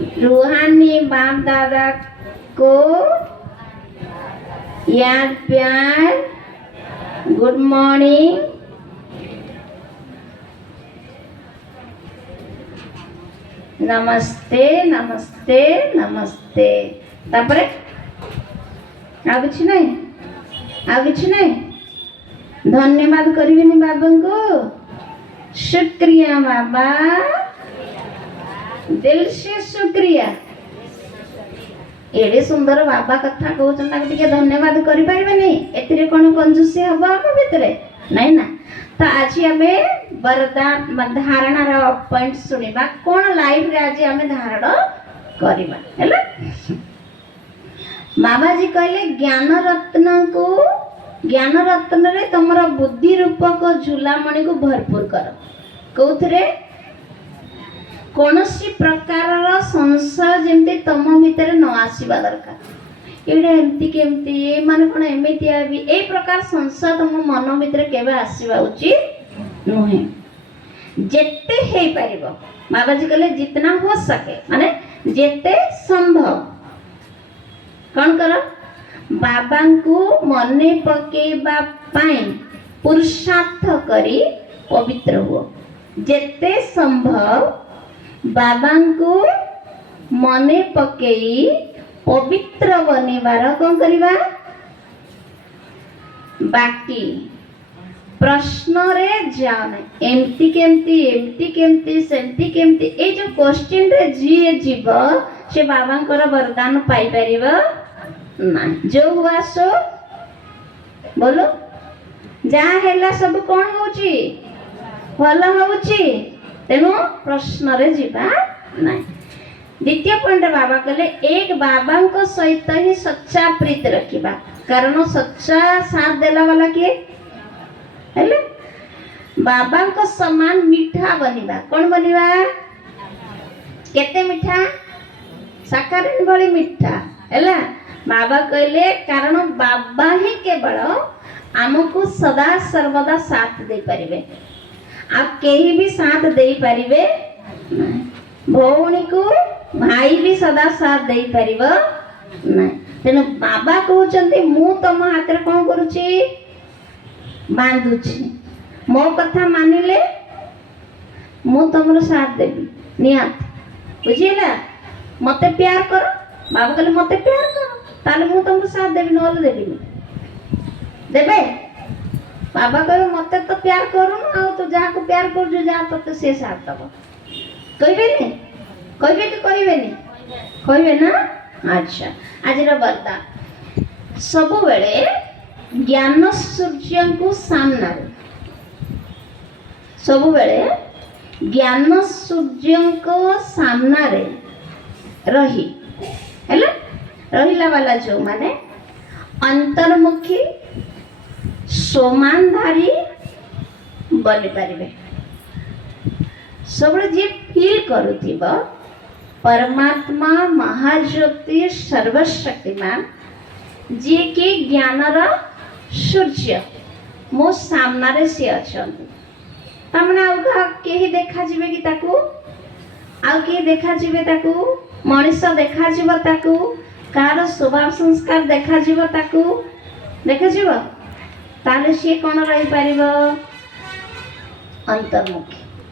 रूहानी बाप दादा को याद प्यार गुड मॉर्निंग। नमस्ते नमस्ते नमस्ते। तापरे आ किछि नहीं, आ किछि नहीं। धन्यवाद करिवेनी बाबा को। शुक्रिया बाबा, दिल से शुक्रिया। एडे सुंदर बाबा कथा कहउछन ताके टिके धन्यवाद करि पारिबेनी। एतिरे कोन कंजूसी हबो हम भितरे नहीं ना। तो आज हमें वरदान धारणा रो पॉइंट सुनिबा। कोन लाइफ रे आज हमें धारण करिबा हैला। बाबा जी कहले ज्ञान रत्न को, ज्ञान रत्न रे तमरो बुद्धि रूपक झुलामणि को भरपूर कर। कोथरे कोनोसी प्रकार संशय जेमती तम भितर न आसीबा दरकार। एडे एमती केमती ए माने कोन एमिति आबी ए प्रकार संशय तम मन भितर केबे आसीबा उचित नहे। जेते हे परिबो बाबा जी कहले जितना हो सके माने जेते संभव कौन कर बाबा को मने पकेबा पाई पुरुषार्थ करी पवित्र हो। जेते संभव बाबा को मने पकेई पवित्र बनेबार कौन करिबा। बाकी प्रश्न रे जाओ ना एमती केमती सेमती केमती ए जो क्वेश्चन रे जी जीव से बाबा कर वरदान पाई परिबो ना। जो हुआ सो बोलो जा हैला सब कोन होची भल होची। तेणु प्रश्न रे जीवा ना। द्वितीय पॉइंट बाबा कहले एक बाबा को सहित ही सच्चा प्रीत रखिबा। कारण सच्चा साथ देला वाला किए हेले बाबा को समान मीठा बनिबा। कौन बनिबा केते मीठा साकारिन भली मीठा हैला। बाबा कहले कारण बाबा ही केवल आमको सदा सर्वदा साथ दे परिबे। आप केही भी साथ दे परिबे भौणी को भाई भी सदा साथ दे परिबो ना। तेनु बाबा कहउचंती मु तम हाथ रे कोन करूची बांधुची। मो कथा मानिले मु तमरो साथ देबी नियत बुझिला। मते प्यार कर बाबा कहले मते प्यार कर ताले मु तमरो साथ देबी नोल देबी देबे। बाबा कहे मते तो प्यार करूनु आ तो जहा को प्यार कर जो जा तो से साथ दबो कहबे नहीं कहबे कि करिवेनी कहबे ना। अच्छा आज रो वरदान सब बेले ज्ञान सूर्य को सामना सब बेले ज्ञान सूर्य को सामना रे रही हैला। रहिला वाला जो माने अंतर्मुखी समानधारी बोली पारिबे। सब जे फील करूथिबो परमात्मा महाज्योति सर्वशक्तिमान जे के ज्ञानर सूर्य मो सामना रे से अछंती। तमना उगा केही देखा जिवे कि ताकू आ के देखा जिवे ताकू मनुष्य देखा जिवो ताकू कार स्वभाव संस्कार देखा जिवो ताकू देखा जिवो ताले से कोन रही परिबो अंतर्मुखी।